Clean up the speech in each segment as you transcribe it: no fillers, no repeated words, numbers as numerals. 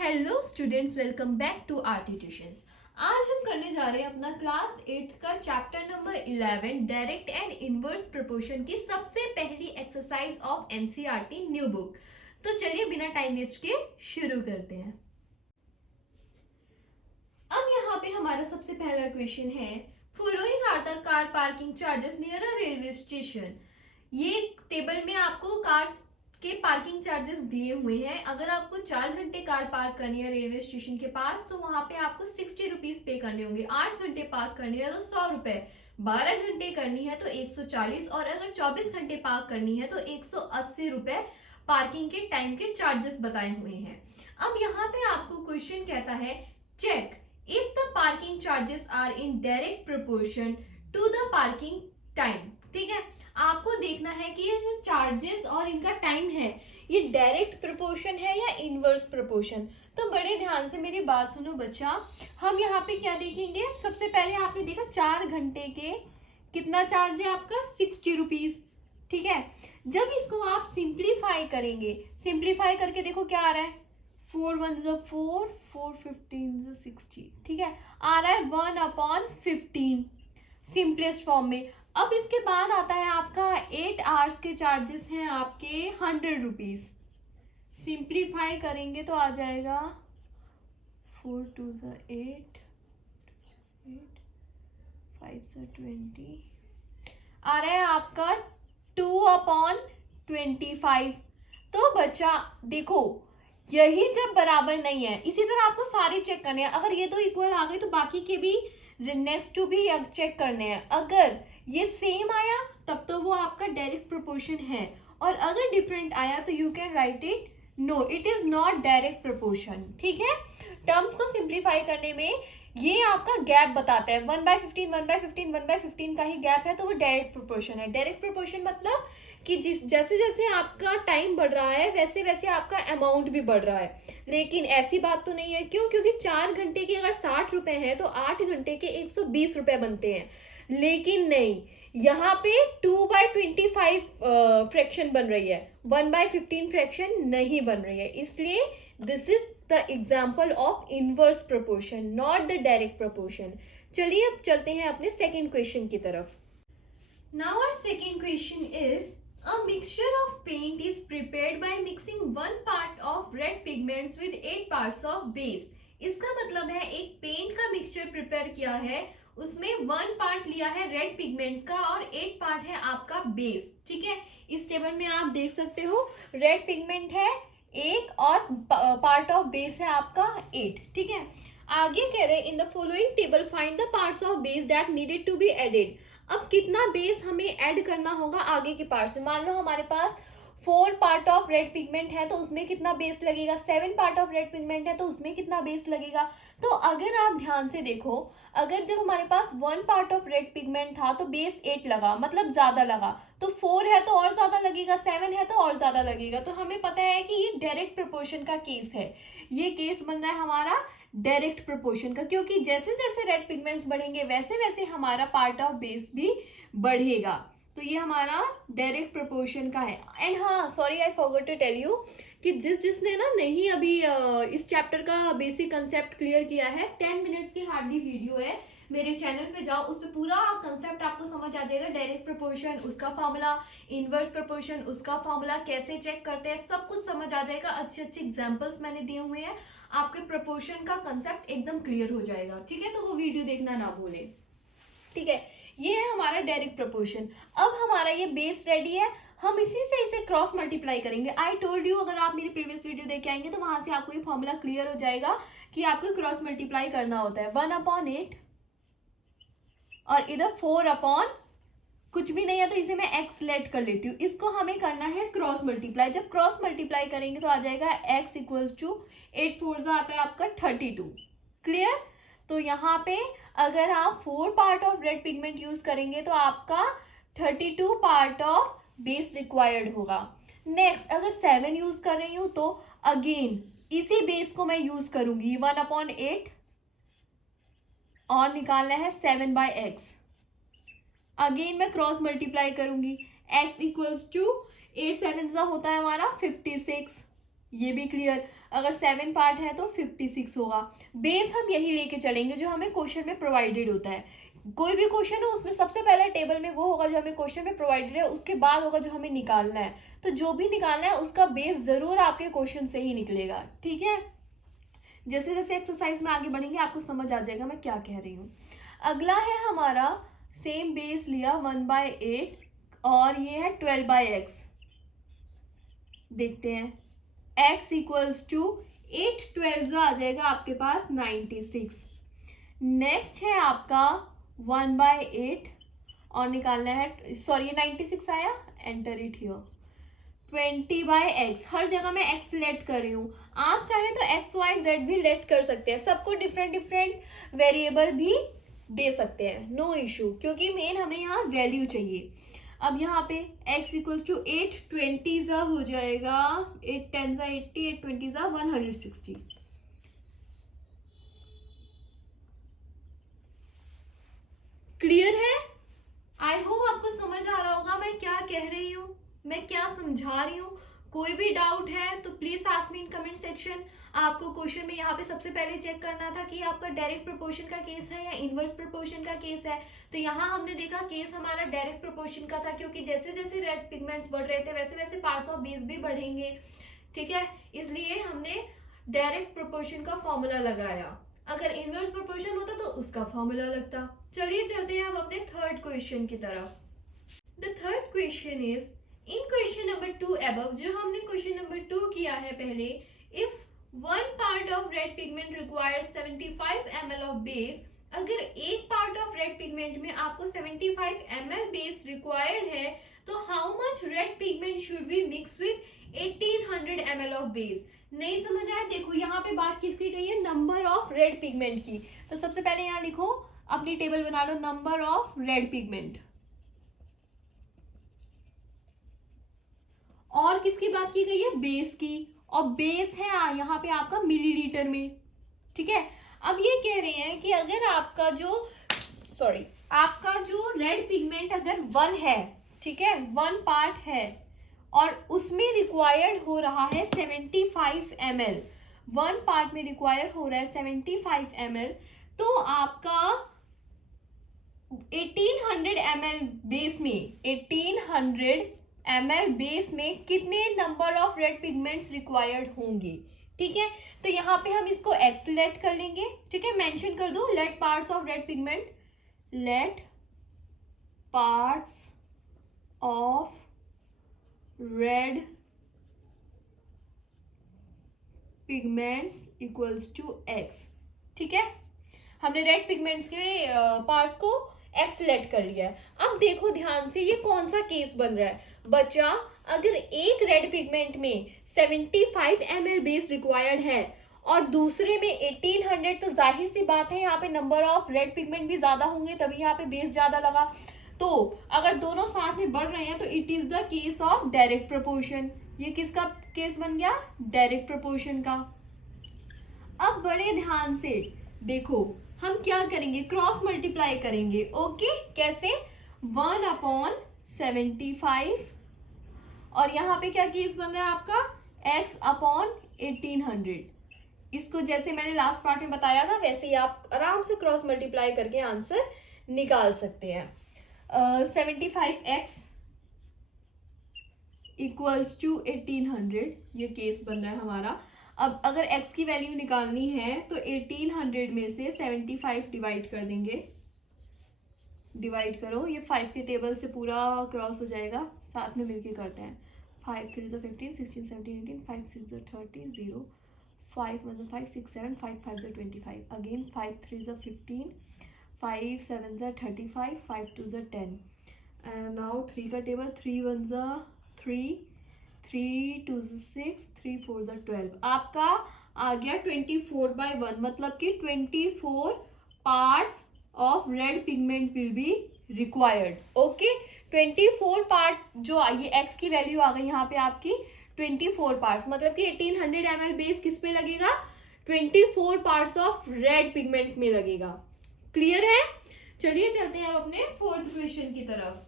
Hello students, welcome back to Aarti tuitions. आज हम करने जा रहे हैं अपना क्लास 8 का chapter number 11 direct and inverse proportion की सबसे पहली exercise of NCERT new book. तो चलिए बिना टाइम वेस्ट के शुरू करते हैं। अब यहाँ पे हमारा सबसे पहला क्वेश्चन है, following are the car parking charges near a railway station. ये टेबल में आपको कार के पार्किंग चार्जेस दिए हुए हैं। अगर आपको 4 घंटे कार पार्क करनी है रेलवे स्टेशन के पास तो वहां पे आपको 60 रुपीज पे करने होंगे। 8 घंटे पार्क करनी है तो 100 रुपए, 12 घंटे करनी है तो 140 और अगर 24 घंटे पार्क करनी है तो 180 रुपए पार्किंग के टाइम के चार्जेस बताए हुए हैं। अब यहाँ पे आपको क्वेश्चन कहता है, check if the parking charges are in direct proportion to the parking time. ठीक है, आपको देखना है कि ये जो चार्जेस और इनका टाइम है ये डायरेक्ट प्रोपोर्शन है या इनवर्स प्रोपोर्शन। तो बड़े ध्यान से मेरी बात सुनो बच्चा। हम यहाँ पे क्या देखेंगे, सबसे पहले आपने देखा 4 घंटे के कितना चार्ज है आपका, 60 रुपीज। ठीक है, जब इसको आप सिंप्लीफाई करेंगे, सिंप्लीफाई करके देखो क्या आ रहा है, 4 1 4, 4 15 60। ठीक है, आ रहा है 1/15 सिंपलेस्ट फॉर्म में। अब इसके बाद आता है आपका 8 आवर्स के चार्जेस हैं आपके 100 रुपीज। सिंप्लीफाई करेंगे तो आ जाएगा 4 2 8, 5 20, आ रहा है आपका 2/25। तो बच्चा देखो, यही जब बराबर नहीं है, इसी तरह आपको सारे चेक करने हैं। अगर ये दो इक्वल आ गए तो बाकी के भी नेक्स्ट टू भी चेक करने हैं। अगर ये सेम आया तब तो वो आपका डायरेक्ट प्रोपोर्शन है, और अगर डिफरेंट आया तो you can write it no, it is not direct proportion. ठीक है, टर्म्स को सिंप्लीफाई करने में ये आपका गैप बताता है, 1/15 1/15 1/15 का ही गैप है तो वो डायरेक्ट प्रोपोर्शन है। डायरेक्ट प्रोपोर्शन मतलब कि जैसे जैसे आपका टाइम बढ़ रहा है वैसे वैसे आपका अमाउंट भी बढ़ रहा है। लेकिन ऐसी बात तो नहीं है, क्यों? क्योंकि 4 घंटे के अगर 60 रुपए हैं तो 8 घंटे के 120 रुपए बनते हैं। लेकिन नहीं, यहाँ पे 2/25 फ्रैक्शन बन रही है, 1/15 फ्रैक्शन नहीं बन रही है। इसलिए this is the example of inverse proportion, not the direct proportion. चलिए अब चलते हैं अपने सेकेंड क्वेश्चन की तरफ। Now our second question is, a mixture of paint is prepared by mixing 1 part of red pigments with 8 parts of base। इसका मतलब है एक पेंट का मिक्सचर प्रिपेयर किया है, उसमें 1 पार्ट लिया है रेड पिगमेंट्स का और 8 पार्ट है आपका बेस। ठीक है, इस टेबल में आप देख सकते हो रेड पिगमेंट है 1 और पार्ट ऑफ बेस है आपका 8। ठीक है, आगे कह रहे in the following table find the parts of base that needed to be added. अब कितना बेस हमें ऐड करना होगा आगे के पार्ट से। मान लो हमारे पास 4 पार्ट ऑफ रेड पिगमेंट है तो उसमें कितना बेस लगेगा, 7 पार्ट ऑफ रेड पिगमेंट है तो उसमें कितना बेस लगेगा। तो अगर आप ध्यान से देखो, अगर जब हमारे पास 1 पार्ट ऑफ रेड पिगमेंट था तो बेस 8 लगा, मतलब ज्यादा लगा। तो 4 है तो और ज्यादा लगेगा, 7 है तो और ज्यादा लगेगा। तो हमें पता है कि ये डायरेक्ट प्रोपोर्शन का केस है। ये केस बन रहा है हमारा डायरेक्ट प्रोपोर्शन का, क्योंकि जैसे जैसे रेड पिगमेंट्स बढ़ेंगे वैसे वैसे हमारा पार्ट ऑफ बेस भी बढ़ेगा। तो ये हमारा डायरेक्ट प्रोपोर्शन का है। एंड हाँ, sorry I forgot to tell you कि जिसने ना नहीं अभी इस चैप्टर का बेसिक कंसेप्ट क्लियर किया है, 10 मिनट्स की हार्डली वीडियो है, मेरे चैनल पे जाओ, उस पर पूरा कंसेप्ट आपको समझ आ जाएगा। डायरेक्ट प्रोपोर्शन उसका फॉर्मूला, इनवर्स प्रोपोर्शन उसका फॉर्मूला, कैसे चेक करते हैं, सब कुछ समझ आ जाएगा। अच्छे अच्छे एग्जाम्पल्स मैंने दिए हुए हैं, आपके प्रोपोर्शन का कंसेप्ट एकदम क्लियर हो जाएगा। ठीक है, तो वो वीडियो देखना ना भूले। ठीक है, ये है हमारा डायरेक्ट प्रोपोर्शन। अब हमारा ये बेस रेडी है, हम इसी से इसे क्रॉस मल्टीप्लाई करेंगे। आई टोल्ड यू, अगर आप मेरी प्रीवियस वीडियो देख के आएंगे तो वहां से आपको ये फॉर्मूला क्लियर हो जाएगा कि आपको क्रॉस मल्टीप्लाई करना होता है। 1/8 और इधर 4 कुछ भी नहीं है तो इसे मैं x लेट कर लेती हूँ। इसको हमें करना है क्रॉस मल्टीप्लाई। जब क्रॉस मल्टीप्लाई करेंगे तो आ जाएगा x इक्वल्स टू 8 4 आता है आपका 32। क्लियर? तो यहाँ पे अगर आप 4 part of red pigment use करेंगे तो आपका 32 पार्ट ऑफ बेस रिक्वायर्ड होगा। नेक्स्ट, अगर 7 यूज कर रही हूँ तो अगेन इसी बेस को मैं यूज करूंगी, 1/8 और निकालना है 7/x। अगेन मैं क्रॉस मल्टीप्लाई करूंगी, x इक्वल्स टू 8 7 होता है हमारा 56। ये भी क्लियर। अगर 7 पार्ट है तो 56 होगा। बेस हम यही लेके चलेंगे जो हमें क्वेश्चन में प्रोवाइडेड होता है। कोई भी क्वेश्चन है उसमें सबसे पहले टेबल में वो होगा जो हमें क्वेश्चन में प्रोवाइडेड है, उसके बाद होगा जो हमें निकालना है। तो जो भी निकालना है उसका बेस जरूर आपके क्वेश्चन से ही निकलेगा, ठीक है। जैसे जैसे एक्सरसाइज में आगे बढ़ेंगे आपको समझ आ जाएगा मैं क्या कह रही हूँ। अगला है हमारा, सेम बेस लिया 1/8 और ये है 12/x। देखते हैं, x इक्वल्स टू 8 12 आ जाएगा आपके पास 96। नेक्स्ट है आपका 1/8 और निकालना है, सॉरी 96 आया, एंटर इट हियर। 20/x, हर जगह मैं x लेट कर रही हूँ, आप चाहे तो x y z भी लेट कर सकते हैं, सबको डिफरेंट डिफरेंट वेरिएबल भी दे सकते हैं, नो इशू, क्योंकि मेन हमें यहाँ वैल्यू चाहिए। अब यहाँ पे x इक्वल्स टू 8 20 हो जाएगा, 8 10 80, 8 20 160। क्लियर है? आई होप आपको समझ आ रहा होगा मैं क्या कह रही हूँ, मैं क्या समझा रही हूँ। कोई भी डाउट है तो please ask me in comment section. आपको क्वेश्चन में यहाँ पे सबसे पहले चेक करना था कि आपका डायरेक्ट प्रोपोर्शन का केस है या इनवर्स प्रोपोर्शन का केस है। तो यहाँ हमने देखा केस हमारा डायरेक्ट प्रोपोर्शन का था, क्योंकि जैसे जैसे रेड पिगमेंट्स बढ़ रहे थे वैसे वैसे पार्ट्स ऑफ बेस भी बढ़ेंगे, ठीक है, इसलिए हमने डायरेक्ट प्रोपोर्शन का फॉर्मूला लगाया। अगर इनवर्स प्रोपोर्शन होता तो उसका फॉर्मूला लगता। चलिए चलते हैं अब अपने थर्ड क्वेश्चन की तरफ। The third question is, in question number 2 above, जो हमने क्वेश्चन नंबर 2 किया है पहले, if one part of red pigment required 75 ml of base, अगर एक पार्ट ऑफ रेड पिगमेंट में आपको 75 ml बेस रिक्वायर्ड है तो how much red pigment should we mix with 1800 ml of base. नहीं समझ आया? देखो यहाँ पे बात किसकी गई है, नंबर ऑफ रेड पिगमेंट की। तो सबसे पहले यहाँ लिखो, अपनी टेबल बना लो, नंबर ऑफ रेड पिगमेंट। और किसकी बात की गई है, बेस की, और बेस है यहाँ पे आपका मिलीलीटर में, ठीक है। अब ये कह रहे हैं कि अगर आपका जो, सॉरी, आपका जो रेड पिगमेंट अगर 1 है, ठीक है, 1 पार्ट है और उसमें रिक्वायर्ड हो रहा है 75 ml, 1 पार्ट में रिक्वायर हो रहा है 75 ml, तो आपका 1800 ml बेस में, 1800 ml बेस में कितने number of red pigments required होंगे, ठीक है। तो यहाँ पे हम इसको एक्स लेट कर लेंगे, ठीक है, मेंशन कर दो, let parts of red pigment, let parts of red pigments equals to x, ठीक है। हमने रेड पिगमेंट्स के पार्ट्स को एक्स लेट कर लिया है। अब देखो ध्यान से, ये कौन सा केस बन रहा है बच्चा, अगर एक रेड पिगमेंट में 75 ml बेस रिक्वायर्ड है और दूसरे में 1800, तो जाहिर सी बात है यहाँ पे नंबर ऑफ रेड पिगमेंट भी ज्यादा होंगे, तभी यहाँ पे बेस ज्यादा लगा। तो अगर दोनों साथ में बढ़ रहे हैं तो it is the case of direct proportion. ये किसका केस बन गया, डायरेक्ट प्रोपोर्शन का। अब बड़े ध्यान से देखो, हम क्या करेंगे, क्रॉस मल्टीप्लाई करेंगे, ओके, कैसे, 1/75 और यहाँ पे क्या केस बन रहा है आपका, x/1800। इसको जैसे मैंने लास्ट पार्ट में बताया था वैसे ही आप आराम से क्रॉस मल्टीप्लाई करके आंसर निकाल सकते हैं। 75x इक्वल्स टू 1800, ये केस बन रहा है हमारा। अब अगर x की वैल्यू निकालनी है तो 1800 में से 75 डिवाइड कर देंगे, डिवाइड करो, ये 5 के टेबल से पूरा क्रॉस हो जाएगा, साथ में मिलके करते हैं। 5 3 15, 16 17 18, 5 6 30, 0, 5 1 5 6 7, 5 5 25, अगेन 5 3 15, 5 7 35, 5 2 10, एंड नाउ 3 का टेबल, 3 1 3, 3 2 6, 3 4 12, आपका आ गया 24/1, मतलब कि 24 parts of red pigment will be required, okay. 24 part, जो ये x की वैल्यू आ गई यहाँ पे आपकी 24 पार्ट्स, मतलब कि 1800 ml बेस किस पे लगेगा, 24 पार्ट्स ऑफ रेड पिगमेंट में लगेगा। क्लियर है? चलिए चलते हैं अब अपने फोर्थ क्वेश्चन की तरफ।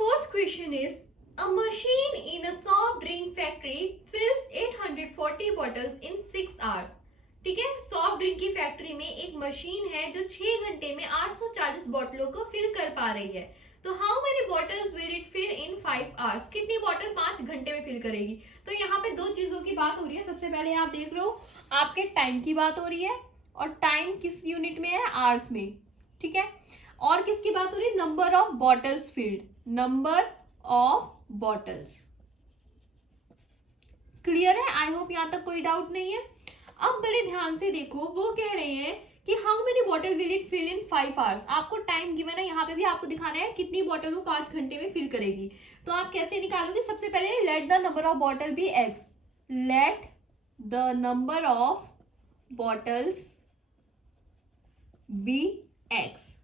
Fourth question is, A machine in a soft drink factory fills 840 bottles in 6 hours. ठीक है, सॉफ्ट ड्रिंक की फैक्ट्री में एक मशीन है जो 6 घंटे में 840 बोतलों को फिल कर पा रही है. तो how many bottles will it fill in 5 hours? कितनी बॉटल 5 घंटे में फिल करेगी? तो यहाँ पे दो चीजों की बात हो रही है. सबसे पहले आप देख लो, आपके टाइम की बात हो रही है, और टाइम किस यूनिट में है? आवर्स में. ठीक है, और किसकी बात हो रही है? Number of bottles filled. Number of bottles. Clear है? आई होप यहां तक कोई डाउट नहीं है. अब बड़े ध्यान से देखो, वो कह रहे हैं कि how many bottle will it fill in 5 hours. आपको टाइम गिवन है, यहाँ पे भी आपको दिखाना है कितनी बॉटल वो 5 घंटे में फिल करेगी. तो आप कैसे निकालोगे? सबसे पहले let the number of bottle be x. Let the number of bottles be x.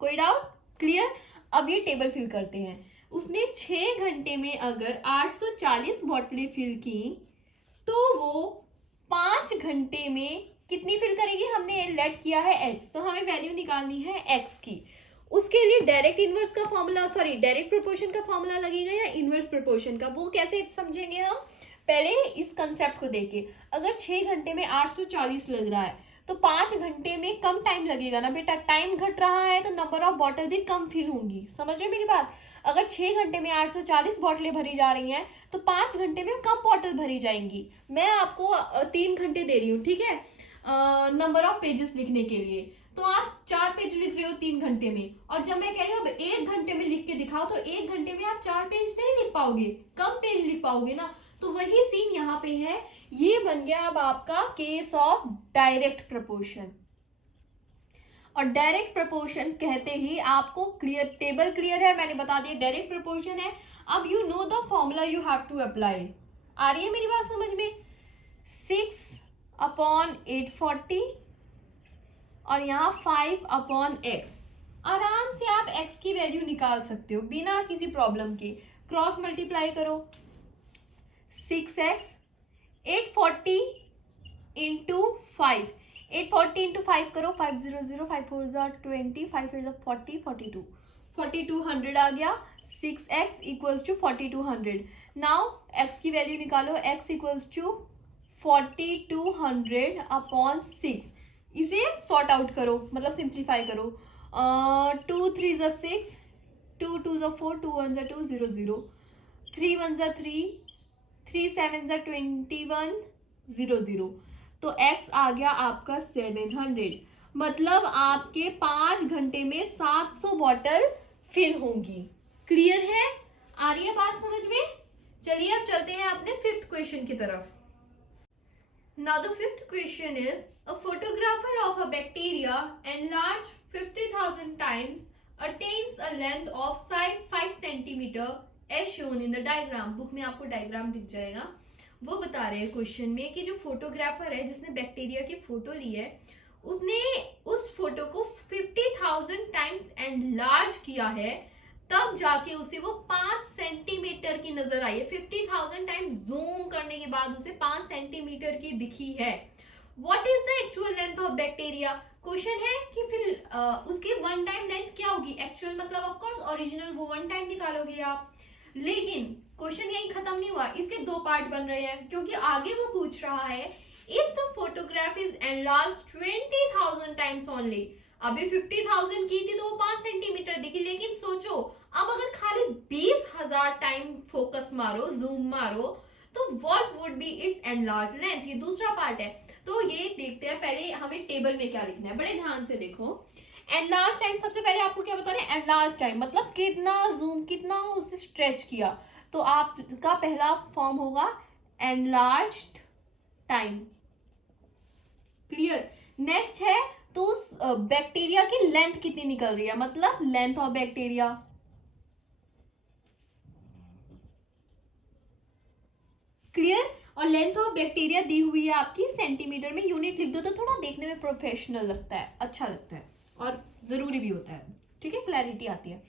कोई डाउट? क्लियर? अब ये टेबल फिल करते हैं. उसने 6 घंटे में अगर 840 बोतलें फिल की तो वो 5 घंटे में कितनी फिल करेगी? हमने लेट किया है x, तो हमें वैल्यू निकालनी है x की. उसके लिए डायरेक्ट इनवर्स का फॉर्मूला, सॉरी डायरेक्ट प्रोपोर्शन का फॉर्मूला लगेगा या इनवर्स प्रोपोर्शन का, वो कैसे समझेंगे हम? पहले इस कंसेप्ट को देखे. अगर 6 घंटे में 840 लग रहा है तो 5 घंटे में कम टाइम लगेगा ना बेटा. टाइम घट रहा है तो नंबर ऑफ बॉटल भी कम फिल होंगी. समझ रहे मेरी बात? अगर 6 घंटे में 840 बॉटलें भरी जा रही हैं तो 5 घंटे में कम बॉटल भरी जाएंगी. मैं आपको 3 घंटे दे रही हूँ, ठीक है, नंबर ऑफ पेजेस लिखने के लिए. तो आप 4 पेज लिख रहे हो 3 घंटे में, और जब मैं कह रही हूँ अब 1 घंटे में लिख के दिखाओ, तो 1 घंटे में आप 4 पेज नहीं लिख पाओगे, कम पेज लिख पाओगे ना. तो वही सीन यहाँ पे है. ये बन गया अब आपका केस ऑफ डायरेक्ट प्रोपोर्शन. और डायरेक्ट प्रोपोर्शन कहते ही आपको क्लियर, टेबल क्लियर है, मैंने बता दिया डायरेक्ट प्रोपोर्शन है. अब you know the formula you have to apply. आ रही है मेरी बात समझ में? 6/840 और यहाँ 5/x. आराम से आप x की वैल्यू निकाल सकते हो बिना किसी प्रॉब्लम के. क्रॉस मल्टीप्लाई करो. 6x 840 into 5. 840 इंटू 5 करो. 500, 5 4 20, 5 8 40, 42. 4200 आ गया. 6x equals to 4200. Now x की वैल्यू निकालो. x equals to 4200 upon 6. इसे सॉर्ट आउट करो, मतलब सिंप्लीफाई करो. 2 3 6, 2 2 4, 2 1 2, 0 0, 3 1 3, 3 7 21, 0 0. तो x आ गया आपका 700. मतलब आपके 5 घंटे में 700 बॉटल फिल होंगी. क्लियर है? आ रही है बात समझ में? चलिए अब चलते हैं अपने 5th क्वेश्चन की तरफ. Now the 5th question is, a photographer of a bacteria enlarged 50,000 times attains a length of 5 centimeter as shown in the diagram. Book में आपको डायग्राम दिख जाएगा. वो बता रहे हैं क्वेश्चन में कि जो फोटोग्राफर है जिसने बैक्टीरिया की फोटो ली है, उसने उस फोटो को 50,000 टाइम्स एनलार्ज किया है, तब जाके उसे वो 5 सेंटीमीटर की नजर आई है. 50,000 टाइम जूम करने के बाद उसे 5 सेंटीमीटर की दिखी है. What is the actual length of bacteria? Question है कि फिर उसकी वन टाइम लेंथ क्या होगी? एक्चुअल मतलब ऑफ कोर्स ओरिजिनल, वो वन टाइम निकालोगे आप. लेकिन क्वेश्चन यही खत्म नहीं हुआ, इसके 2 पार्ट बन रहे हैं, क्योंकि आगे वो पूछ रहा है if the photograph is enlarge 20,000 times only. अभी 50,000 की थी तो वो 5 सेंटीमीटर दिखी, लेकिन सोचो अब अगर खाली 20,000 टाइम फोकस मारो, जूम मारो, तो what would be it's enlarge length? ये दूसरा पार्ट है. तो ये देखते हैं, पहले हमें टेबल में क्या लिखना है. बड़े ध्यान से देखो. एनलार्ज टाइम, सबसे पहले आपको क्या बता रहे हैं? एनलार्ज टाइम मतलब कितना जूम, कितना उसे स्ट्रेच किया. तो आपका पहला फॉर्म होगा एनलार्ज्ड टाइम. क्लियर? नेक्स्ट है तो बैक्टीरिया की लेंथ कितनी निकल रही है, मतलब लेंथ ऑफ बैक्टीरिया. क्लियर? और लेंथ ऑफ बैक्टीरिया दी हुई है आपकी सेंटीमीटर में. यूनिट लिख दो तो थोड़ा देखने में प्रोफेशनल लगता है, अच्छा लगता है और जरूरी भी होता है. ठीक है, क्लैरिटी आती है.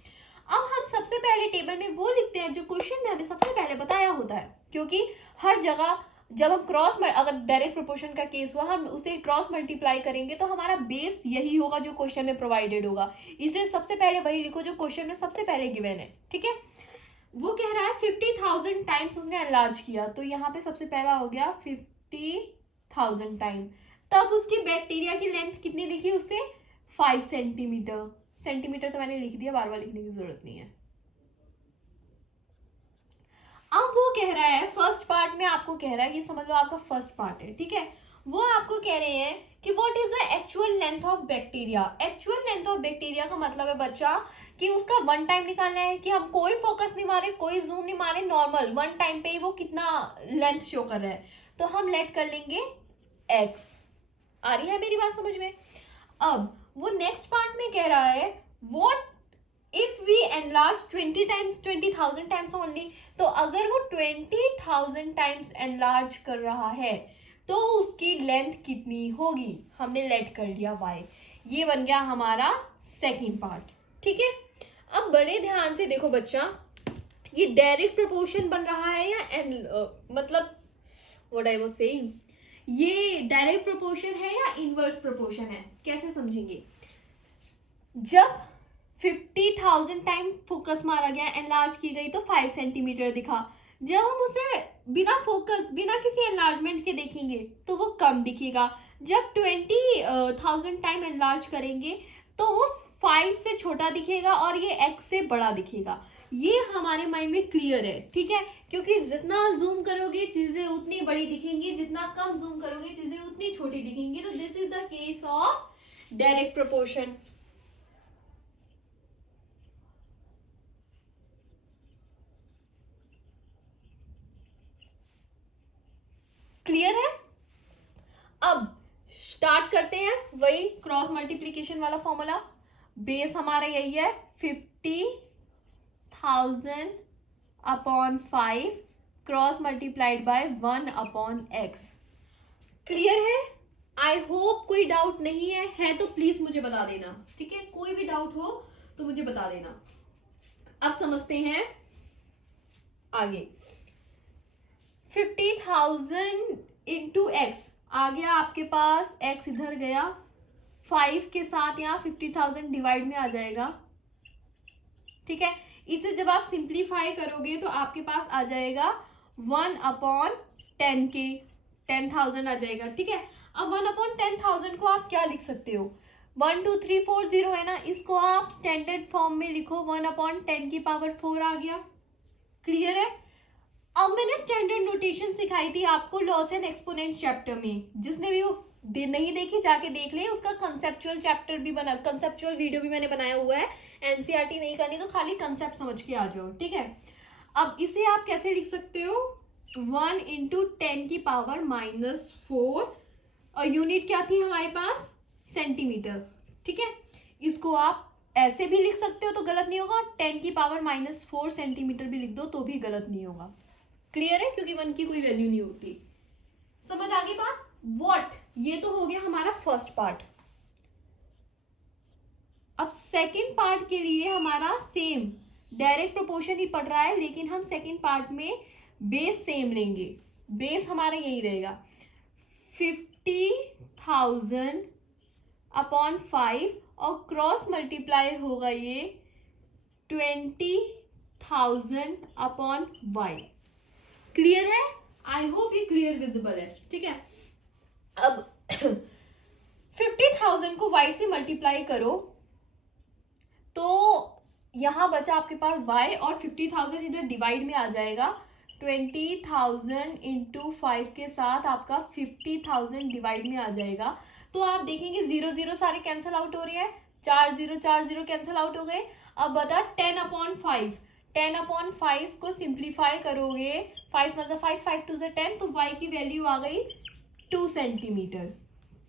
अब हम सबसे पहले टेबल में वो लिखते हैं जो क्वेश्चन में हमें सबसे पहले बताया होता है, क्योंकि हर जगह जब हम अगर डायरेक्ट प्रोपोर्शन का केस हुआ, हम उसे क्रॉस मल्टीप्लाई करेंगे तो हमारा बेस यही होगा जो क्वेश्चन में प्रोवाइडेड होगा. इसलिए सबसे पहले वही लिखो जो क्वेश्चन में सबसे पहले गिवन है. ठीक है, वो कह रहा है 50,000 टाइम्स उसने एनलार्ज किया, तो यहाँ पे सबसे पहला हो गया 50,000 टाइम। तब उसकी बैक्टीरिया की लेंथ कितनी दिखी उसे? 5 सेंटीमीटर। सेंटीमीटर तो मैंने लिख दिया, बार बार लिखने की जरूरत नहीं है। अब वो कह रहा है फर्स्ट पार्ट में आपको कह रहा है, ये समझ लो आपका फर्स्ट पार्ट है, ठीक है। वो आपको कह रहे हैं कि what is the actual length of bacteria. Actual length of bacteria का मतलब है बच्चा कि उसका वन टाइम निकालना है, कि हम कोई फोकस नहीं मारे, कोई जूम नहीं मारे, नॉर्मल वन टाइम पे ही वो कितना लेंथ शो कर रहा है। तो हम लेट कर लेंगे एक्स। आ रही है मेरी बात समझ में? अब वो नेक्स्ट पार्ट में कह रहा है what if we enlarge 20 times 20,000 times only. तो अगर वो 20,000 टाइम्स एनलार्ज कर रहा है तो उसकी लेंथ कितनी होगी? हमने लेट कर लिया y। ये बन गया हमारा सेकंड पार्ट, ठीक है। अब बड़े ध्यान से देखो बच्चा, ये डायरेक्ट प्रोपोर्शन बन रहा है या मतलब व्हाट आई वाज सेइंग, ये डायरेक्ट प्रोपोर्शन है या इनवर्स प्रोपोर्शन है? कैसे समझेंगे? जब 50,000 टाइम फोकस मारा गया, एनलार्ज की गई, तो 5 सेंटीमीटर दिखा। जब हम उसे बिना फोकस, बिना किसी एनलार्जमेंट के देखेंगे तो वो कम दिखेगा। जब 20,000 टाइम एनलार्ज करेंगे तो वो 5 से छोटा दिखेगा और ये x से बड़ा दिखेगा। ये हमारे माइंड में क्लियर है, ठीक है। क्योंकि जितना जूम करोगे चीजें उतनी बड़ी दिखेंगी, जितना कम जूम करोगे चीजें उतनी छोटी दिखेंगी। तो this is the case of direct proportion. Clear है? अब स्टार्ट करते हैं वही क्रॉस मल्टीप्लीकेशन वाला फॉर्मूला। बेस हमारा यही है 50,000 upon 5 cross multiplied by 1 upon x। Clear है? आई होप कोई डाउट नहीं है तो प्लीज मुझे बता देना, ठीक है। कोई भी डाउट हो तो मुझे बता देना। अब समझते हैं आगे। 50,000 इंटू एक्स आ गया आपके पास, x इधर गया, 5 के साथ यहाँ 50,000 डिवाइड में आ जाएगा, ठीक है। इसे जब आप सिंप्लीफाई करोगे तो आपके पास आ जाएगा 1 अपॉन 10 के, 10,000 आ जाएगा, ठीक है। अब 1 अपॉन 10,000 को आप क्या लिख सकते हो? 1 2 3 4 0 है ना, इसको आप स्टैंडर्ड फॉर्म में लिखो, 1 अपॉन 10 की पावर 4 आ गया। क्लियर है? अब मैंने स्टैंडर्ड नोटेशन सिखाई थी आपको लॉस एंड एक्सपोनेंट चैप्टर में, जिसने भी वो नहीं देखी जाके देख ले, उसका कंसेप्चुअल चैप्टर भी बना, कंसेप्चुअल वीडियो भी मैंने बनाया हुआ है। एनसीईआरटी नहीं करनी तो खाली कंसेप्ट समझ के आ जाओ, ठीक है। अब इसे आप कैसे लिख सकते हो? 1 इंटू 10 की पावर -4, और यूनिट क्या थी हमारे पास? सेंटीमीटर, ठीक है। इसको आप ऐसे भी लिख सकते हो तो गलत नहीं होगा, 10 की पावर -4 सेंटीमीटर भी लिख दो तो भी गलत नहीं होगा। क्लियर है? क्योंकि 1 की कोई वैल्यू नहीं होती। समझ आ गई बात? व्हाट, ये तो हो गया हमारा फर्स्ट पार्ट। अब सेकंड पार्ट के लिए हमारा सेम डायरेक्ट प्रोपोर्शन ही पड़ रहा है, लेकिन हम सेकंड पार्ट में बेस सेम लेंगे। बेस हमारा यही रहेगा 50,000 अपॉन 5 और क्रॉस मल्टीप्लाई होगा ये 20,000 अपॉन y। क्लियर है? आई होप ये क्लियर विजिबल है, ठीक है। अब 50,000 को y से मल्टीप्लाई करो तो यहां बचा आपके पास y, और 50,000 इधर डिवाइड में आ जाएगा। 20,000 इंटू 5 के साथ आपका 50,000 डिवाइड में आ जाएगा। तो आप देखेंगे 0 0 सारे कैंसिल आउट हो रहे हैं, 4 0 कैंसिल आउट हो गए। अब बता 10 अपॉन 5, 10 अपॉन 5 को सिंप्लीफाई करोगे, 5 मतलब 5, 5 2 10, तो y की वैल्यू आ गई 2 सेंटीमीटर।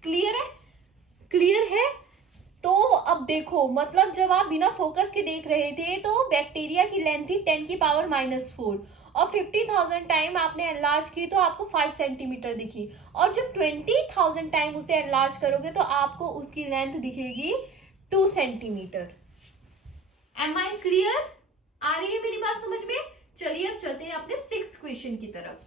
क्लियर है? क्लियर है? तो अब देखो, मतलब जब आप बिना फोकस के देख रहे थे तो बैक्टीरिया की लेंथ थी 10 की पावर -4, और 50,000 टाइम आपने एनलार्ज की तो आपको 5 सेंटीमीटर दिखी, और जब 20,000 टाइम उसे एनलार्ज करोगे तो आपको उसकी लेंथ दिखेगी 2 सेंटीमीटर। Am I clear? आ रही है मेरी बात समझ में? चलिए अब चलते हैं अपने 6th क्वेश्चन की तरफ।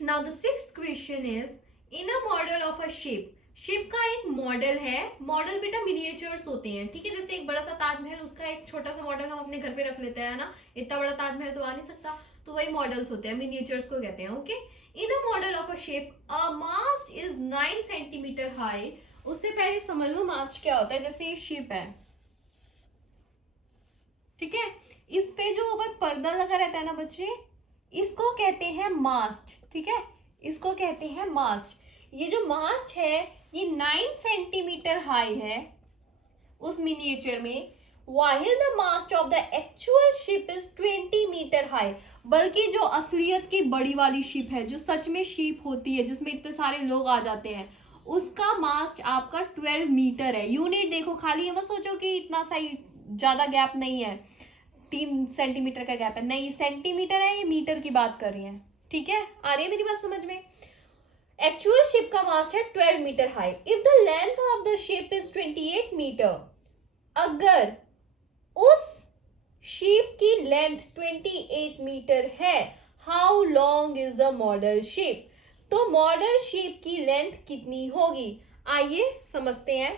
Now the 6th question is in a model of a ship, ship का एक मॉडल है, मॉडल बेटा मिनिएचर्स होते हैं, ठीक है। जैसे एक बड़ा सा ताजमहल, उसका एक छोटा सा मॉडल हम अपने घर पे रख लेते हैं ना, इतना बड़ा ताजमहल तो आ नहीं सकता, तो वही मॉडल्स होते हैं, मिनिएचर्स को कहते हैं, okay. In a model of a ship a mast is 9 centimetre high. उससे पहले समझ लो मास्ट क्या होता है। जैसे ये शिप है, ठीक है, इस पे जो ऊपर पर्दा लगा रहता है ना बच्चे, इसको कहते हैं मास्ट, ठीक है, इसको कहते हैं मास्ट। ये जो मास्ट है ये 9 सेंटीमीटर हाई है उस मिनिएचर में, while the mast of the actual ship is 20 metre high. बल्कि जो असलियत की बड़ी वाली शिप है, जो सच में शिप होती है जिसमें इतने सारे लोग आ जाते हैं, उसका मास्ट आपका 12 मीटर है। यूनिट देखो, खाली ये मत सोचो कि इतना सही ज्यादा गैप नहीं है, 3 सेंटीमीटर का गैप है, नहीं, सेंटीमीटर है, ये मीटर की बात कर रही है, ठीक है। आ रही है मेरी बात समझ में। एक्चुअल शिप का मास्ट है 12 metre high. If the length of the ship is 28 metre, अगर उस शिप की लेंथ 28 मीटर है, how long is the model ship, तो मॉडल शिप की लेंथ कितनी होगी। आइए समझते हैं।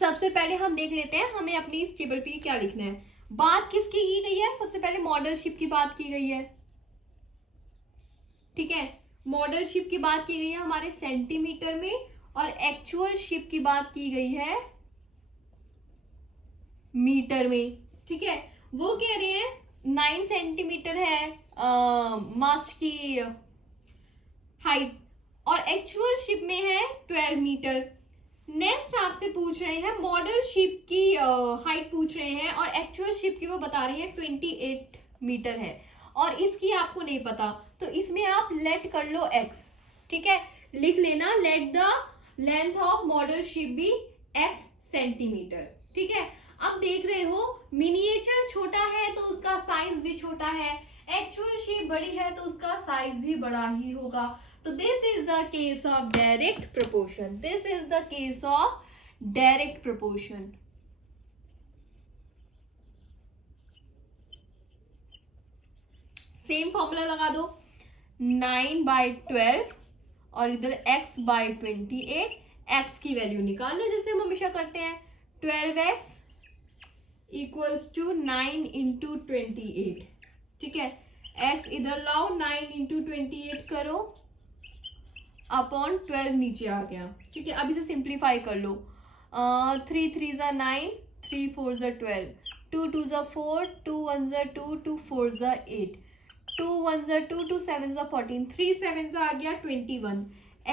सबसे पहले हम देख लेते हैं हमें अपनी इस टेबल पे क्या लिखना है। बात किसकी की गई है, सबसे पहले मॉडल शिप की बात की गई है, ठीक है। मॉडल शिप की बात की गई है हमारे सेंटीमीटर में, और एक्चुअल शिप की बात की गई है मीटर में, ठीक है। वो कह रहे हैं 9 सेंटीमीटर है मास्ट की हाइट, और एक्चुअल शिप में है 12 मीटर। नेक्स्ट आपसे पूछ रहे हैं मॉडल शिप की हाइट पूछ रहे हैं, और एक्चुअल शिप की वो बता रहे हैं 28 मीटर है, और इसकी आपको नहीं पता, तो इसमें आप लेट कर लो x, ठीक है, लिख लेना let the length of model ship be x centimetre, ठीक है। अब देख रहे हो मिनिएचर छोटा है तो उसका साइज भी छोटा है, एक्चुअल शिप बड़ी है तो उसका साइज भी बड़ा ही होगा। तो this is the case of direct proportion, this is the case of direct proportion. Same formula लगा दो, 9/12 और इधर x बाई 28, x की वैल्यू निकालना जैसे हम हमेशा करते हैं, 12x इक्वल्स टू 9 इंटू 28, ठीक है। x इधर लाओ, 9 इंटू 28 करो, अपॉन 12 नीचे आ गया, ठीक है। अब इसे सिंप्लीफाई कर लो, 3 3 ज़ा 9, 3 4 ज़ा 12, 2 2 ज़ा 4, 2 1 ज़ा 2, 2 4 ज़ा 8, 2 1 ज़ा 2, 2 7 ज़ा 14, 3 7 ज़ा आ गया 21,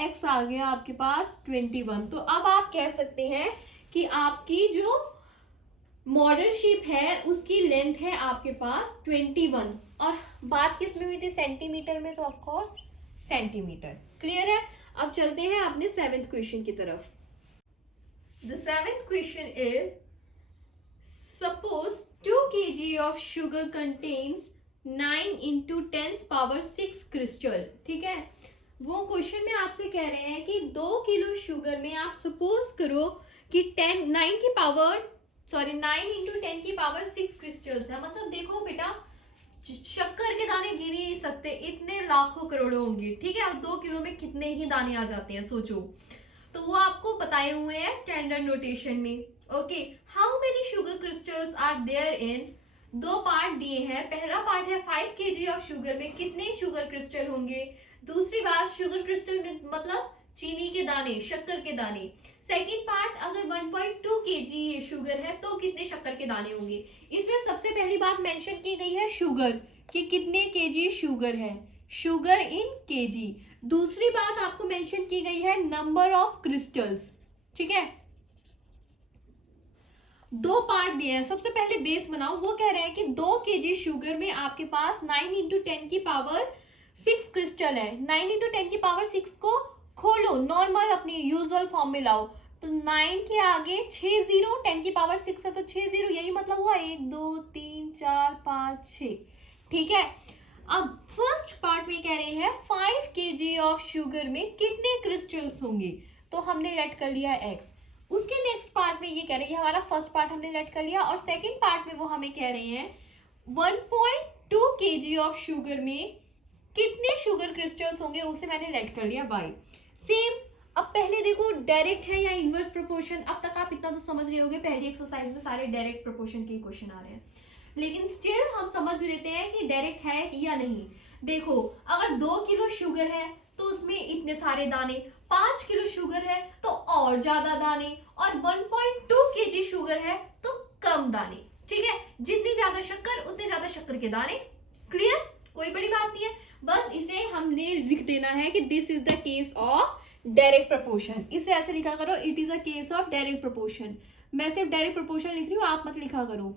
x आ गया आपके पास 21। तो अब आप कह सकते हैं कि आपकी जो मॉडल शिप है उसकी लेंथ है आपके पास 21, और बात किस में हुई थी, सेंटीमीटर में, तो ऑफ कोर्स सेंटीमीटर। क्लियर है। अब चलते हैं अपने 7th क्वेश्चन की तरफ। The 7th question is suppose 2 kg of sugar contains 9 into 10 power 6 crystal, ठीक है। वो क्वेश्चन में आपसे कह रहे हैं कि 2 किलो शुगर में आप सपोज करो कि 9 इंटू 10 की पावर 6 क्रिस्टल्स है। मतलब देखो बेटा, शक्कर के दाने गिन ही नहीं सकते, इतने लाखों करोड़ों होंगे, ठीक है। और 2 किलो में कितने ही दाने आ जाते हैं सोचो, तो वो आपको बताए हुए हैं स्टैंडर्ड नोटेशन में, okay. How many sugar crystals are there in, 2 part दिए हैं। पहला पार्ट है 5 kg ऑफ शुगर में कितने शुगर क्रिस्टल होंगे। दूसरी बात, शुगर क्रिस्टल में मतलब चीनी के दाने, शक्कर के दाने। सेकेंड पार्ट, अगर 1.2 kg ये शुगर है तो कितने शक्कर के दाने होंगे। इसमें सबसे पहली बात मेंशन की गई है शुगर, कि कितने kg शुगर है, शुगर इन kg। दूसरी बात आपको मेंशन की गई है नंबर ऑफ क्रिस्टल्स, ठीक है। 2 पार्ट दिए हैं, सबसे पहले बेस बनाओ। वो कह रहे हैं कि 2 kg शुगर में आपके पास 9 इंटू 10 की पावर 6 क्रिस्टल है। 9 इंटू 10 की पावर 6 को खोलो, नॉर्मल अपनी यूजुअल फॉर्म में लाओ, तो 9 के आगे 6 जीरो, 10 की पावर 6 है तो 6 जीरो, यही मतलब हुआ 1 2 3 4 5 6, ठीक है। अब फर्स्ट पार्ट में कह रहे हैं 5 kg ऑफ शुगर में कितने क्रिस्टल्स होंगे, तो हमने लेट कर लिया x। उसके नेक्स्ट पार्ट में ये कह रहे हैं, हमारा फर्स्ट पार्ट हमने लेट कर लिया, और सेकंड पार्ट में वो हमें कह रहे हैं 1.2 kg ऑफ शुगर में कितने शुगर क्रिस्टल्स होंगे, उसे मैंने लेट कर लिया y। सेम अब पहले देखो डायरेक्ट है या इनवर्स प्रोपोर्शन, अब तक आप इतना तो समझ गए होंगे, पहली एक्सरसाइज में सारे डायरेक्ट प्रोपोर्शन के क्वेश्चन आ रहे हैं, लेकिन स्टिल हम समझ लेते हैं कि डायरेक्ट है या नहीं। देखो अगर 2 किलो शुगर है तो उसमें इतने सारे दाने, 5 किलो शुगर है तो और ज्यादा दाने, और 1.2 kg शुगर है तो कम दाने। ठीक है, जितनी ज्यादा शक्कर उतने ज्यादा शक्कर के दाने। क्लियर, कोई बड़ी बात नहीं है, बस इसे हमने लिख देना है कि this is the case of direct proportion. इसे ऐसे लिखा करो, it is a case of direct proportion. मैं सिर्फ डायरेक्ट प्रोपोर्शन लिख रही हूँ, आप मत लिखा करो।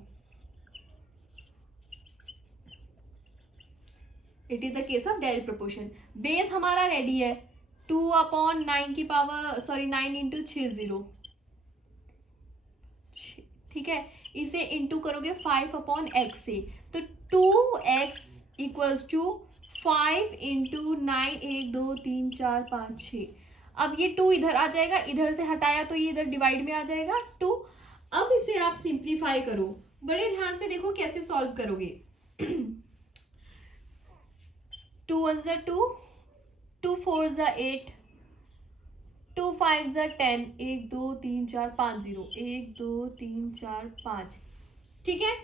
It is the case of direct proportion. Base हमारा रेडी है, 2/9 की पावर, सॉरी 9 इंटू 60, ठीक है। इसे इंटू करोगे 5/x से, तो 2x इक्वल्स टू 5 इंटू 9, 1 2 3 4 5 6। अब ये 2 इधर आ जाएगा, इधर से हटाया तो ये इधर डिवाइड में आ जाएगा 2। अब इसे आप सिंप्लीफाई करो, बड़े ध्यान से देखो कैसे सॉल्व करोगे। 2 1 ज़ा 2, 2 4 ज़ा 8, 2 5 ज़ा 10, 1 2 3 4 5 0, 1 2 3 4 5। ठीक है,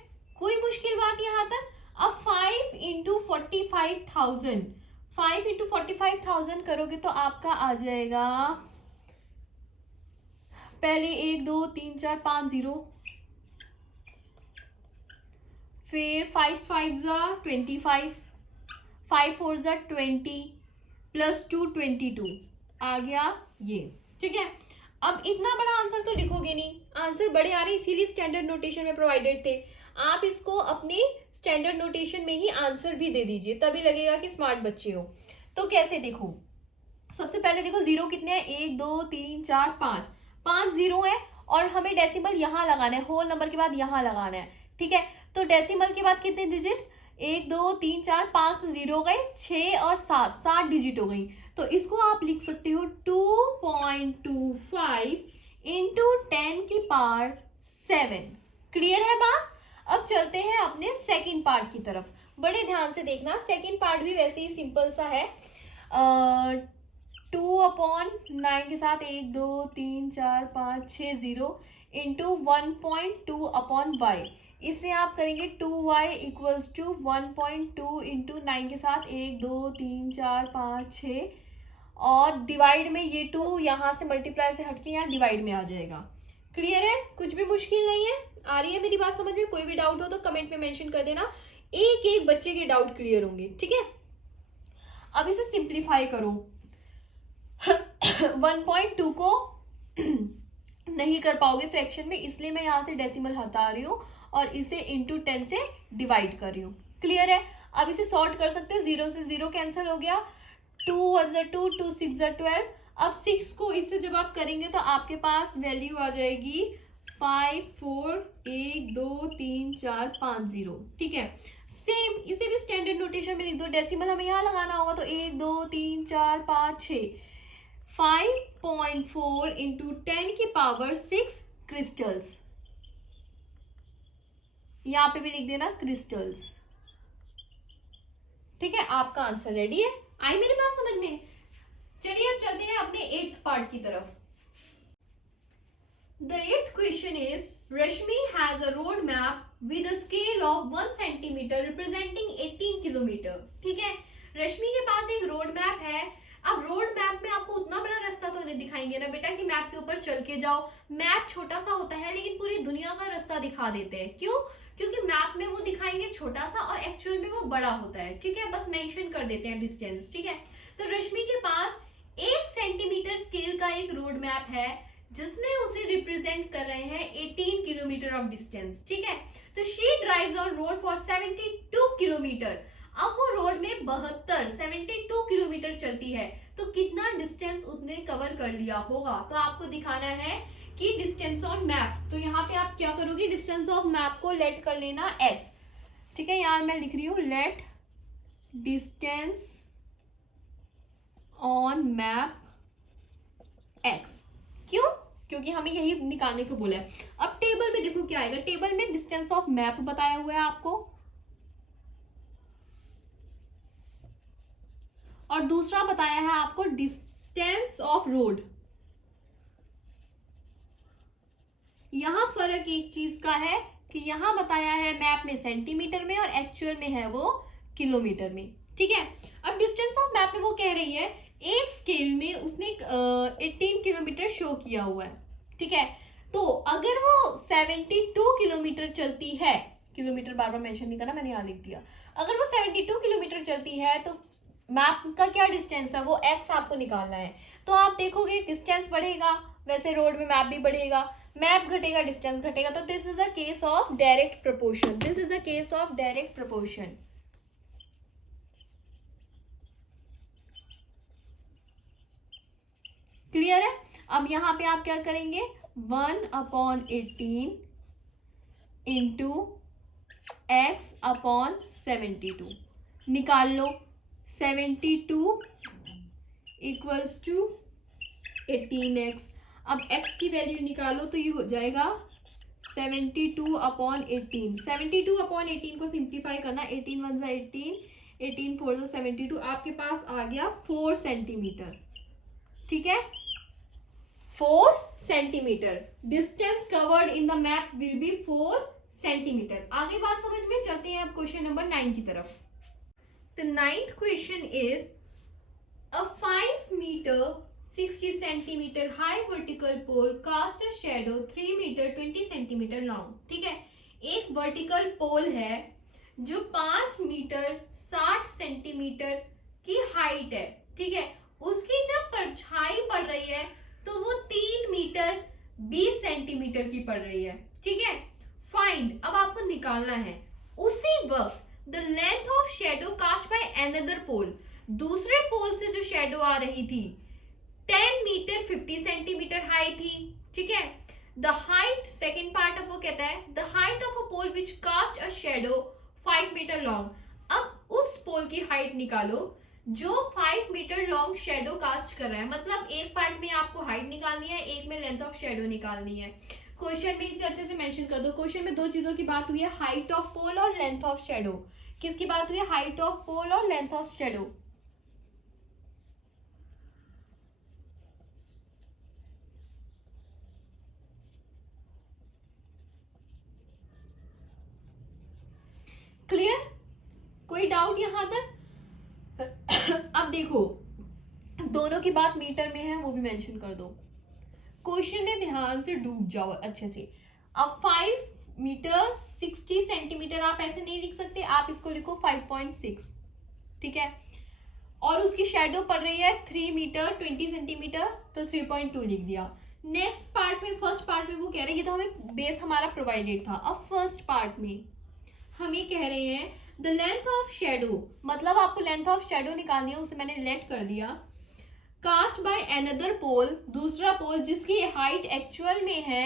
कोई मुश्किल बात यहाँ तक। अब 5 इंटू 45,000, 5 इंटू 45,000 करोगे तो आपका आ जाएगा, पहले 1 2 3 4 5 0, फिर 5 5 ज़ा 25, 5 4 ज़ा 20, प्लस 2 22 आ गया ये। ठीक है, अब इतना बड़ा आंसर तो लिखोगे नहीं, आंसर बड़े आ रहे इसीलिए स्टैंडर्ड नोटेशन में प्रोवाइडेड थे। आप इसको अपने स्टैंडर्ड नोटेशन में ही आंसर भी दे दीजिए, तभी लगेगा कि स्मार्ट बच्चे हो। तो कैसे, देखो सबसे पहले देखो जीरो कितने हैं, 1 2 3 4 5, 5 जीरो है, और हमें डेसिमल यहाँ लगाना है, होल नंबर के बाद यहाँ लगाना है। ठीक है, तो डेसिमल के बाद कितने डिजिट, 1 2 3 4 5, तो जीरो गए, 6 और 7, 7 डिजिट हो गई। तो इसको आप लिख सकते हो 2.25 इंटू 10 की पावर 7। क्लियर है बात। अब चलते हैं अपने सेकंड पार्ट की तरफ, बड़े ध्यान से देखना, सेकंड पार्ट भी वैसे ही सिंपल सा है। 2/9 के साथ 1 2 3 4 5 6 0 इंटू 1.2/y, इसे आप करेंगे 2y इक्वल्स टू 1.2 इंटू 9 के साथ 1 2 3 4 5 6, और डिवाइड में ये 2 यहाँ से मल्टीप्लाई से हटके यहाँ डिवाइड में आ जाएगा। क्लियर है, कुछ भी मुश्किल नहीं है। आ रही है मेरी बात समझ में, कोई भी डाउट हो तो कमेंट में मेंशन कर देना, एक एक बच्चे के डाउट क्लियर होंगे। ठीक है, अब इसे सिंप्लीफाई करो। 1.2 को नहीं कर पाओगे फ्रैक्शन में, इसलिए मैं यहाँ से डेसिमल हटा रही हूँ और इसे इंटू 10 से डिवाइड कर रही हूँ। क्लियर है, अब इसे सॉर्ट कर सकते हो, 0 से 0 कैंसिल हो गया, 2 1 ज़ा 2, 2 6 ज़ा 12। अब 6 को इससे जब आप करेंगे तो आपके पास वैल्यू आ जाएगी 5 4 1 2 3 4 5 0। ठीक है, सेम इसे भी स्टैंडर्ड नोटेशन में लिख दो, डेसिमल हमें यहाँ लगाना होगा, तो 1 2 3 4 5 6, 5.4 इंटू 10 की पावर 6 क्रिस्टल्स, यहाँ पे भी लिख देना क्रिस्टल्स। ठीक है, आपका आंसर रेडी है। आई मेरी बात समझ में। चलिए अब चलते हैं अपने 8th पार्ट की तरफ। The 8th question is, Rashmi has a road map with a scale of 1 centimeter representing 18 kilometer। ठीक है, रश्मि के पास एक रोड मैप है। अब रोड मैप में आपको उतना बड़ा रास्ता तो नहीं दिखाएंगे ना बेटा कि मैप के ऊपर चल के जाओ, मैप छोटा सा होता है लेकिन पूरी दुनिया का रास्ता दिखा देते हैं। क्यों? क्योंकि मैप में वो दिखाएंगे छोटा सा और एक्चुअल में वो बड़ा होता है। ठीक है, बस मेंशन कर देते हैं डिस्टेंस। ठीक है, तो रश्मि के पास 1 सेंटीमीटर स्केल का एक रोड मैप है जिसमें उसे रिप्रेजेंट कर रहे हैं 18 किलोमीटर ऑफ डिस्टेंस। ठीक है, तो she drives on road for 72 kilometre. अब वो रोड में 72 किलोमीटर चलती है, तो कितना डिस्टेंस उसने कवर कर लिया होगा, तो आपको दिखाना है कि डिस्टेंस ऑन मैप। तो यहाँ पे आप क्या करोगे, डिस्टेंस ऑफ मैप को लेट कर लेना x। ठीक है, यहाँ मैं लिख रही हूँ let distance on map x। क्यों? क्योंकि हमें यही निकालने को बोला है। अब टेबल में देखो क्या आएगा, टेबल में डिस्टेंस ऑफ मैप बताया हुआ है आपको, और दूसरा बताया है आपको डिस्टेंस ऑफ रोड। यहाँ फर्क एक चीज का है कि यहाँ बताया है मैप में सेंटीमीटर में और एक्चुअल में है वो किलोमीटर में, ठीक है। अब डिस्टेंस ऑफ मैप में वो कह रही है एक स्केल में उसने 18 किलोमीटर शो किया हुआ है, ठीक है। तो अगर वो 72 किलोमीटर चलती है, किलोमीटर बार बार मेंशन नहीं करना, मैंने यहाँ लिख दिया, अगर वो 72 किलोमीटर चलती है तो मैप का क्या डिस्टेंस है, वो एक्स आपको निकालना है। तो आप देखोगे डिस्टेंस बढ़ेगा, वैसे रोड में मैप भी बढ़ेगा, मैप घटेगा डिस्टेंस घटेगा। तो this is a case of direct proportion, this is a case of direct proportion. Clear है। अब यहाँ पे आप क्या करेंगे, 1/18 इंटू एक्स अपॉन 72 निकाल लो। 72 इक्वल्स टू 18x। अब x की वैल्यू निकालो तो ये हो जाएगा 72/18। 72/18 को सिंप्लीफाई करना, 18 1 18, 18 4 72, आपके पास आ गया 4 सेंटीमीटर, ठीक है, 4 centimetre. Distance covered in the map will be 4 centimetre. आगे बात समझ में, चलते हैं अब क्वेश्चन नंबर 9 की तरफ। The 9th question is a 5 metre 60 centimetre high vertical pole cast a shadow 3 metre 20 centimetre long, ठीक है। एक वर्टिकल पोल है जो 5 मीटर 60 सेंटीमीटर की हाइट है, ठीक है। उसकी जब परछाई पड़ रही है तो वो 3 मीटर 20 सेंटीमीटर की पड़ रही है, ठीक है। फाइंड, अब आपको निकालना है उसी वक्त the length of shadow cast by another pole, दूसरे पोल से जो शेडो आ रही थी 10 मीटर 50 सेंटीमीटर हाई थी, ठीक है। द हाइट, सेकेंड पार्ट अब वो कहता है the height of a pole which cast a shadow 5 metre long. अब उस पोल की हाइट निकालो जो 5 मीटर लॉन्ग शेडो कास्ट कर रहा है। मतलब एक पार्ट में आपको हाइट निकालनी है, एक में लेंथ ऑफ शेडो निकालनी है। क्वेश्चन में इसे अच्छे से मेंशन कर दो। क्वेश्चन में दो चीजों की बात हुई है, हाइट ऑफ पोल और लेंथ ऑफ शेडो। किसकी बात हुई है, हाइट ऑफ पोल और लेंथ ऑफ शेडो। क्लियर, कोई डाउट यहां तक? अब देखो दोनों की बात मीटर में है, वो भी मेंशन कर दो। क्वेश्चन में ध्यान से डूब जाओ अच्छे से। अब 5 मीटर 60 सेंटीमीटर आप ऐसे नहीं लिख सकते, आप इसको लिखो 5.6, ठीक है। और उसकी शेडो पड़ रही है 3 मीटर 20 सेंटीमीटर, तो 3.2 लिख दिया। नेक्स्ट पार्ट में, फर्स्ट पार्ट में वो कह रहे हैं, ये तो हमें बेस हमारा प्रोवाइडेड था। अब फर्स्ट पार्ट में हम ये कह रहे हैं द लेंथ ऑफ शेडो, मतलब आपको लेंथ ऑफ शेडो निकालनी है, उसे मैंने लेट कर दिया। कास्ट बाय अनदर पोल, दूसरा पोल जिसकी हाइट एक्चुअल में है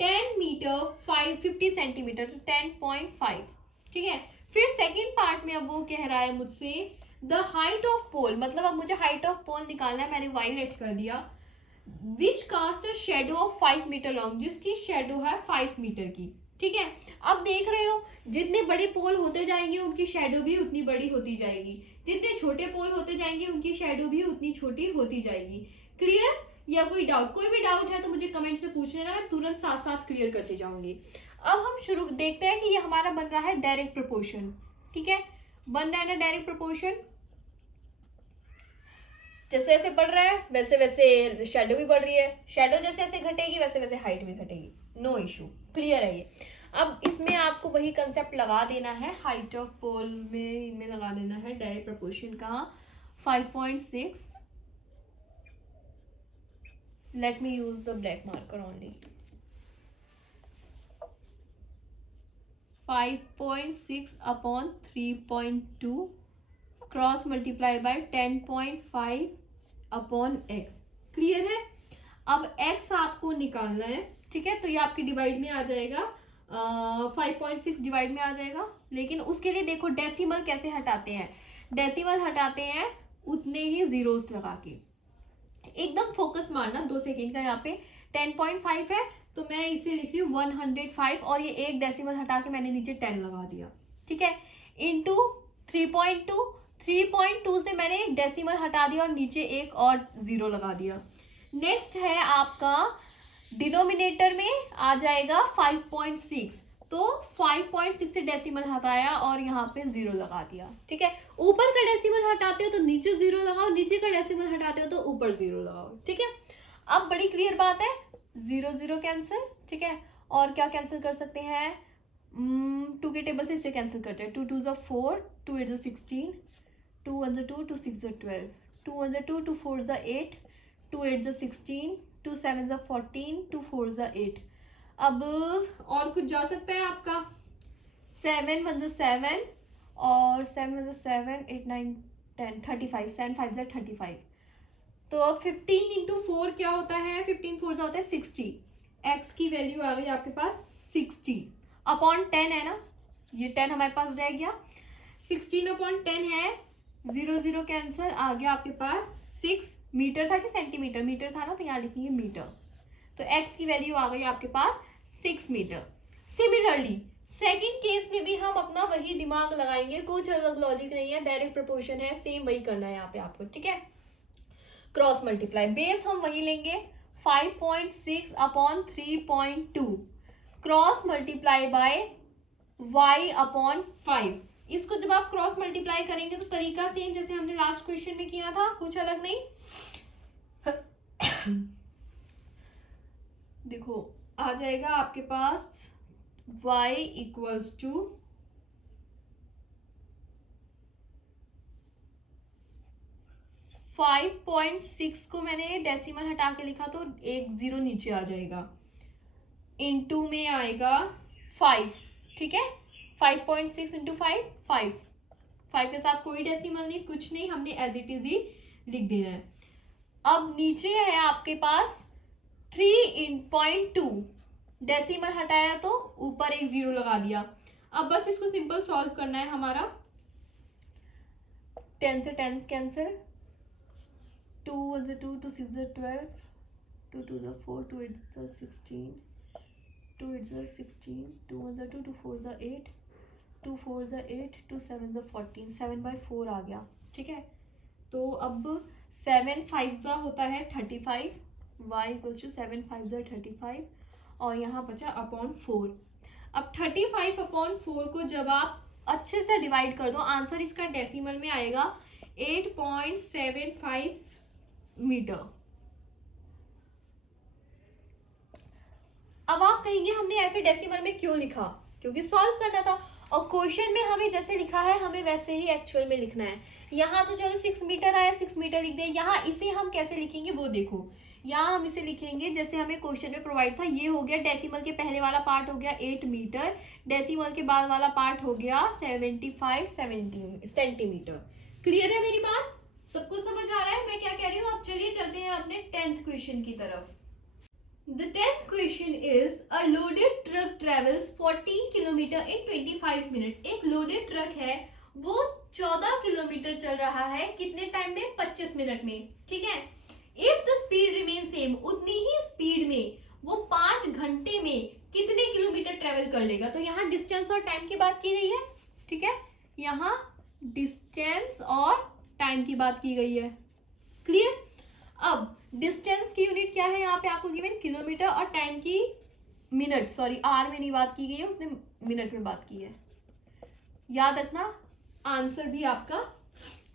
10 मीटर 50 सेंटीमीटर, तो 10.5, ठीक है। फिर सेकेंड पार्ट में अब वो कह रहा है मुझसे द हाइट ऑफ पोल, मतलब अब मुझे हाइट ऑफ पोल निकालना है, मैंने वाई लेट कर दिया। Which cast a shadow of 5 metre long, जिसकी शेडो है 5 मीटर की, ठीक है। अब देख रहे हो जितने बड़े पोल होते जाएंगे उनकी शेडो भी उतनी बड़ी होती जाएगी, जितने छोटे पोल होते जाएंगे उनकी शेडो भी उतनी छोटी होती जाएगी। क्लियर, या कोई डाउट? कोई भी डाउट है तो मुझे कमेंट्स में पूछ लेना, मैं तुरंत साथ साथ क्लियर करते जाऊंगी। अब हम शुरू देखते हैं कि ये हमारा बन रहा है डायरेक्ट प्रोपोर्शन, ठीक है। बन रहा है ना डायरेक्ट प्रोपोर्शन, जैसे जैसे बढ़ रहा है वैसे वैसे शेडो भी बढ़ रही है, शेडो जैसे जैसे घटेगी वैसे वैसे हाइट भी घटेगी, नो इशू। क्लियर है ये। अब इसमें आपको वही कंसेप्ट लगा देना है, हाइट ऑफ पोल में इनमें लगा देना है डायरेक्ट प्रोपोर्शन का 5.6। Let me use the black marker only. 5.6 upon 3.2 cross multiply by 10.5 upon x. Clear है। अब x आपको निकालना है, ठीक है। तो ये आपकी डिवाइड में आ जाएगा, 5.6 डिवाइड में आ जाएगा। लेकिन उसके लिए देखो डेसिमल कैसे हटाते हैं, डेसिमल हटाते हैं उतने ही जीरोस लगा के। एकदम फोकस मारना 2 सेकेंड का। यहाँ पे 10.5 है तो मैं इसे लिख रही हूँ 105, और ये एक डेसिमल हटा के मैंने नीचे 10 लगा दिया, ठीक है। इंटू 3.2, 3.2 से मैंने एक डेसिमल हटा दिया और नीचे एक और जीरो लगा दिया। नेक्स्ट है आपका डिनोमिनेटर में आ जाएगा 5.6, तो 5.6 से डेसिमल हटाया और यहाँ पे 0 लगा दिया। ठीक है, ऊपर का डेसिमल हटाते हो तो नीचे 0 लगाओ, नीचे का डेसिमल हटाते हो तो ऊपर 0 लगाओ। ठीक है, अब बड़ी क्लियर बात है, 0 0 कैंसिल। ठीक है, और क्या कैंसिल कर सकते हैं, 2 के टेबल से इसे कैंसिल करते हैं। 2 2 ज़ा 4, 2 8 ज़ा 16, 2 1 ज़ा 2, 2 6 ज़ा 12, 2 1 ज़ा 2, 2 4 ज़ा 8, 2 8 ज़ा 16, 2 7 ज़ा 14, 2 4 ज़ा 8। अब और कुछ जा सकता है आपका, 7 1 ज़ा 7 और 7 1 ज़ा 7, 8 9 10, 35, 7 5 ज़ा 35। तो अब 15 इंटू 4 क्या होता है, 15 4 होता है 60। एक्स की वैल्यू आ गई आपके पास 60 अपॉन 10 है ना, ये 10 हमारे पास रह गया, 16 अपॉन 10 है, 0 0 कैंसर, आ गया आपके पास 6 मीटर था कि सेंटीमीटर, मीटर था ना, तो यहाँ लिखेंगे मीटर। तो एक्स की वैल्यू आ गई आपके पास 6 मीटर। सिमिलरली सेकंड केस में भी हम अपना वही दिमाग लगाएंगे, कुछ अलग लॉजिक नहीं है, डायरेक्ट प्रोपोर्शन है, सेम वही करना है यहाँ पे आपको। ठीक है, क्रॉस मल्टीप्लाई, बेस हम वही लेंगे 5.6 upon 3.2, cross multiply by y upon 5। इसको जब आप क्रॉस मल्टीप्लाई करेंगे तो तरीका सेम जैसे हमने लास्ट क्वेश्चन में किया था, कुछ अलग नहीं। देखो आ जाएगा आपके पास y इक्वल्स टू 5.6 को मैंने डेसिमल हटा के लिखा तो एक 0 नीचे आ जाएगा, इनटू में आएगा 5। ठीक है, 5.6 इंटू 5, 5 के साथ कोई डेसिमल नहीं, कुछ नहीं, हमने एज इट इज ही लिख देना है। अब नीचे है आपके पास 3.2, डेसिमल हटाया तो ऊपर एक 0 लगा दिया। अब बस इसको सिंपल सॉल्व करना है हमारा, 10 से 10 कैंसिल, 2 1 ज़ा 2, 2 6 ज़ा 12, 2 2 ज़ा 4, 2 8 ज़ा 16, 2 8 ज़ा 16, 2 1 ज़ा 2, 2 4 ज़ा 8, 2 4 ज़ा 8, 2 7 ज़ा 14, 7/4 आ गया। ठीक है, तो अब 7 5 ज़ा होता है 35, y इक्वल टू 7 5 ज़ा 35 और यहाँ बचा अपॉन 4। अब 35 अपॉन 4 को जब आप अच्छे से डिवाइड कर दो, आंसर इसका डेसिमल में आएगा 8.75 मीटर। अब आप कहेंगे हमने ऐसे डेसिमल में क्यों लिखा, क्योंकि सॉल्व करना था, और क्वेश्चन में हमें जैसे लिखा है हमें वैसे ही एक्चुअल में लिखना है। यहाँ तो चलो 6 मीटर आया, 6 मीटर लिख दिया, यहाँ इसे हम कैसे लिखेंगे वो देखो। यहाँ हम इसे लिखेंगे जैसे हमें क्वेश्चन में प्रोवाइड था, ये हो गया डेसिमल के पहले वाला पार्ट हो गया 8 मीटर, डेसिमल के बाद वाला पार्ट हो गया 75 सेंटीमीटर। क्लियर है मेरी बात, सबको समझ आ रहा है मैं क्या कह रही हूँ। अब चलिए चलते हैं अपने 10th क्वेश्चन की तरफ। The 10th question is a loaded truck travels 14 kilometre in 25 minutes। एक loaded truck है, वो 14 किलोमीटर चल रहा है कितने टाइम में, 25 मिनट में। ठीक है, if the speed remains same, उतनी ही स्पीड में वो 5 घंटे में कितने किलोमीटर ट्रेवल कर लेगा। तो यहाँ डिस्टेंस और टाइम की बात की गई है। ठीक है, यहाँ डिस्टेंस और टाइम की बात की गई है। क्लियर, अब डिस्टेंस की यूनिट क्या है यहाँ पे आपको गिवन, किलोमीटर, और टाइम की मिनट, सॉरी आर में नहीं बात की गई है, उसने मिनट में बात की है। याद रखना आंसर भी आपका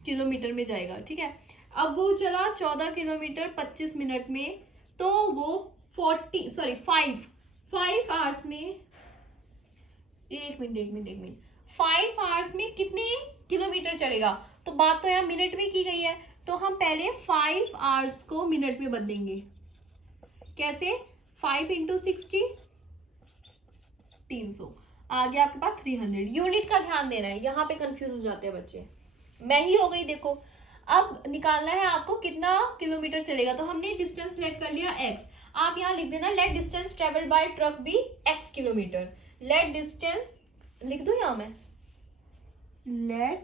किलोमीटर में जाएगा। ठीक है, अब वो चला 14 किलोमीटर 25 मिनट में, तो वो 5 आवर्स में, एक मिनट 5 आवर्स में कितने किलोमीटर चलेगा। तो बात तो यहाँ मिनट में की गई है, तो हम पहले 5 आवर्स को मिनट में बदलेंगे। कैसे, 5 इंटू 60, 300 आ गया आपके पास 300। यूनिट का ध्यान देना है, यहाँ पे कंफ्यूज हो जाते हैं बच्चे, मैं ही हो गई। देखो अब निकालना है आपको कितना किलोमीटर चलेगा, तो हमने डिस्टेंस लेट कर लिया x, आप यहाँ लिख देना let distance travelled by truck be x kilometre. Let distance लिख दो यहाँ मैं, let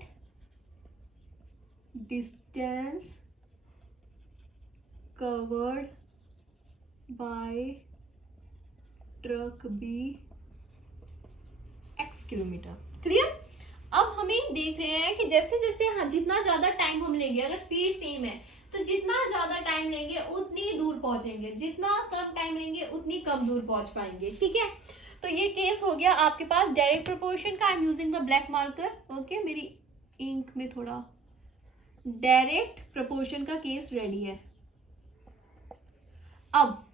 distance covered by truck be x kilometre. Clear, अब हमें देख रहे हैं कि जैसे जैसे जितना ज्यादा टाइम हम लेंगे, अगर स्पीड सेम है तो जितना ज्यादा टाइम लेंगे उतनी दूर दूर पहुंचेंगे, जितना कम टाइम लेंगे उतनी कम दूर पहुंच पाएंगे, ठीक है। तो ये केस हो गया आपके पास डायरेक्ट प्रोपोर्शन का। I am using the black marker, okay. मेरी इंक में थोड़ा डायरेक्ट प्रोपोर्शन का केस रेडी है। अब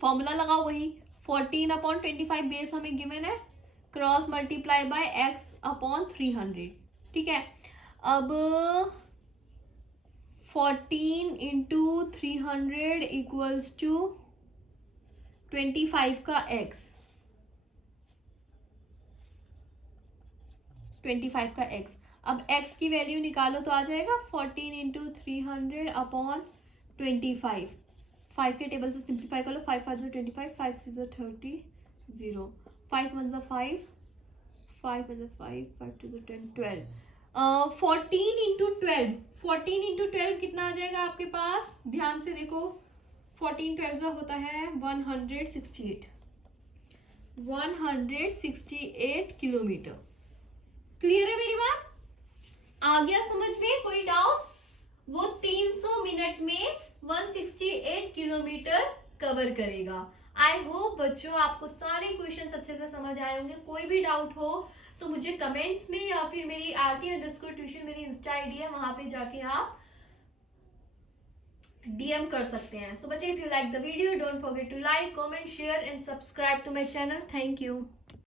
फॉर्मूला लगाओ वही, 14/25 बेस हमें गिवन है, क्रॉस मल्टीप्लाई बाय x/300, ठीक है। अब 14 इंटू 300 इक्वल्स टू 25 का x, 25 का x। अब x की वैल्यू निकालो तो आ जाएगा 14 इंटू 300/25। 5 के टेबल से सिंप्लीफाई कर लो, 5 5 जो 25, 5 6 जो 30, 0, 5 1 जो 5, 5 1 जो 5, 5 2 जो 10, 12। 14 इंटू 12, 14 इंटू 12 कितना आ जाएगा आपके पास, ध्यान से देखो। 14 12 जो होता है 168, 168 किलोमीटर। क्लियर है मेरी बात? आ गया समझ में? कोई डाउट? वो 300 मिनट में 168 किलोमीटर कवर करेगा। आई होप बच्चों आपको सारे क्वेश्चंस अच्छे से समझ आए होंगे। कोई भी डाउट हो तो मुझे कमेंट्स में या फिर मेरी RT_ट्यूशन मेरी इंस्टा आईडी है, वहां पे जाके आप DM कर सकते हैं। सो बच्चे, if you like the video don't forget to like, comment, share and subscribe to my channel. Thank you.